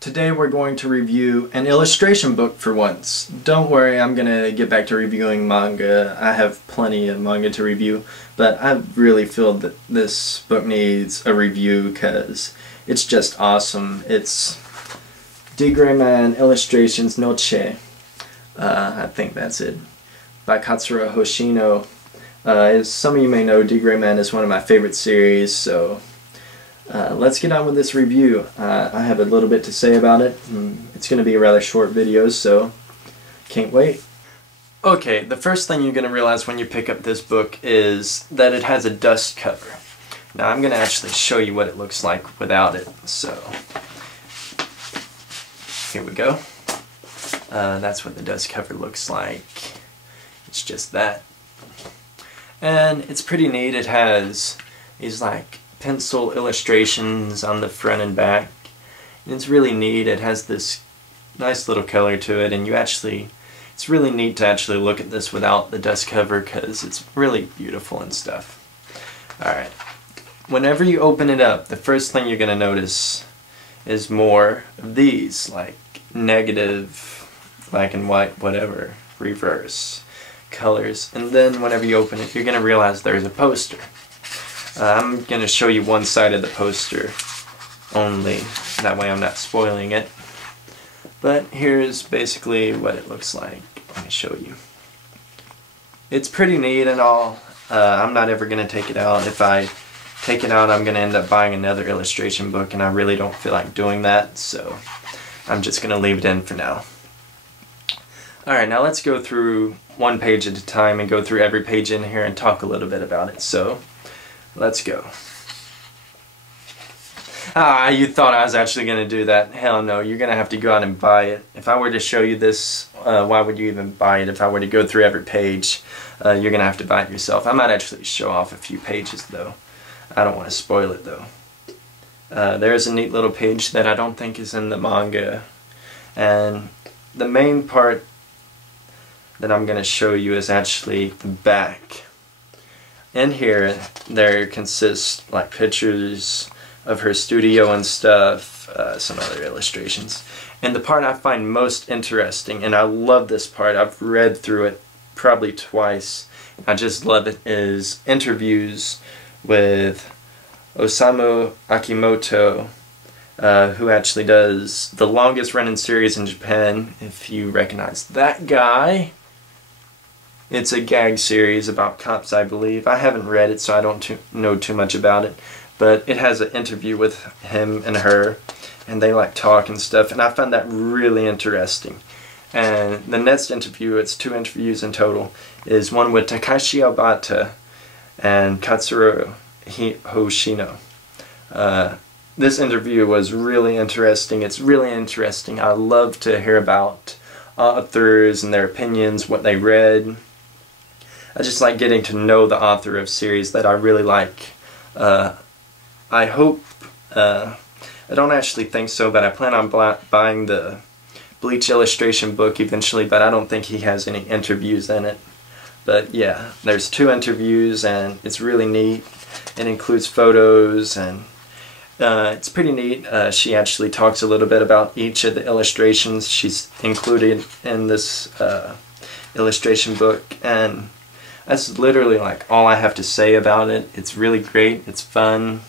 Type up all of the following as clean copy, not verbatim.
Today we're going to review an illustration book for once. Don't worry, I'm gonna get back to reviewing manga. I have plenty of manga to review, but I really feel that this book needs a review because it's just awesome. It's D.Gray-Man Noche. I think that's it. By Katsura Hoshino. As some of you may know, D.Gray-Man is one of my favorite series, so let's get on with this review. I have a little bit to say about it. It's going to be a rather short video, so can't wait. Okay, the first thing you're going to realize when you pick up this book is that it has a dust cover. Now I'm going to actually show you what it looks like without it, so here we go. That's what the dust cover looks like. It's just that. And it's pretty neat. It has these like pencil illustrations on the front and back. And it's really neat. It has this nice little color to it, and it's really neat to actually look at this without the dust cover because it's really beautiful and stuff. Alright, whenever you open it up, the first thing you're going to notice is more of these, like negative, black and white, whatever, reverse colors. And then whenever you open it, you're going to realize there's a poster. I'm going to show you one side of the poster only, that way I'm not spoiling it. But here's basically what it looks like. Let me show you. It's pretty neat and all. I'm not ever going to take it out. If I take it out, I'm going to end up buying another illustration book, and I really don't feel like doing that, so I'm just going to leave it in for now. Alright, now let's go through one page at a time and go through every page in here and talk a little bit about it. So let's go. You thought I was actually going to do that. Hell no, you're going to have to go out and buy it. If I were to show you this, why would you even buy it? If I were to go through every page, you're going to have to buy it yourself. I might actually show off a few pages though. I don't want to spoil it though. There's a neat little page that I don't think is in the manga. And the main part that I'm going to show you is actually the back. In here, there consists like pictures of her studio and stuff, some other illustrations. And the part I find most interesting, and I love this part, I've read through it probably twice, I just love it, is interviews with Osamu Akimoto, who actually does the longest running series in Japan, if you recognize that guy. It's a gag series about cops, I believe. I haven't read it, so I don't know too much about it. But it has an interview with him and her, and they like talk and stuff, and I found that really interesting. And the next interview, it's 2 interviews in total, is one with Takashi Obata and Katsura Hoshino. This interview was really interesting. It's really interesting. I love to hear about authors and their opinions, what they read. I just like getting to know the author of series that I really like. I hope, I don't actually think so, but I plan on buying the Bleach illustration book eventually, but I don't think he has any interviews in it. But yeah, there's 2 interviews and it's really neat. It includes photos and It's pretty neat. She actually talks a little bit about each of the illustrations she's included in this illustration book, and that's literally like all I have to say about it. It's really great. It's fun.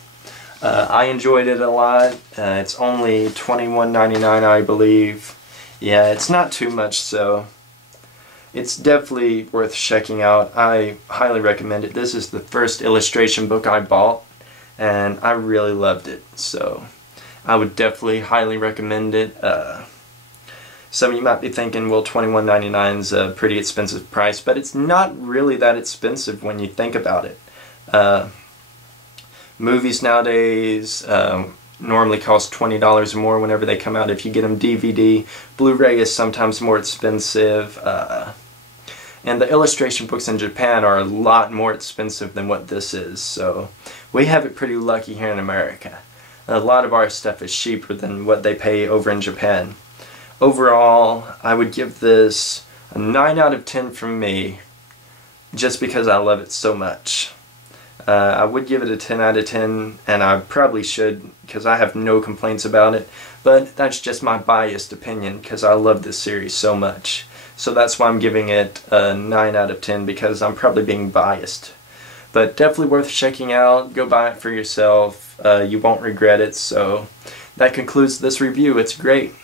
I enjoyed it a lot. It's only $21.99, I believe. Yeah, it's not too much, so it's definitely worth checking out. I highly recommend it. This is the first illustration book I bought, and I really loved it, so I would definitely highly recommend it. Some of you might be thinking, well, $21.99 is a pretty expensive price, but it's not really that expensive when you think about it. Movies nowadays normally cost $20 or more whenever they come out. If you get them DVD, Blu-ray is sometimes more expensive. And the illustration books in Japan are a lot more expensive than what this is, so we have it pretty lucky here in America. A lot of our stuff is cheaper than what they pay over in Japan. Overall, I would give this a 9 out of 10 from me, just because I love it so much. I would give it a 10 out of 10, and I probably should, because I have no complaints about it, but that's just my biased opinion, because I love this series so much. So that's why I'm giving it a 9 out of 10, because I'm probably being biased. But definitely worth checking out. Go buy it for yourself. You won't regret it. So that concludes this review. It's great.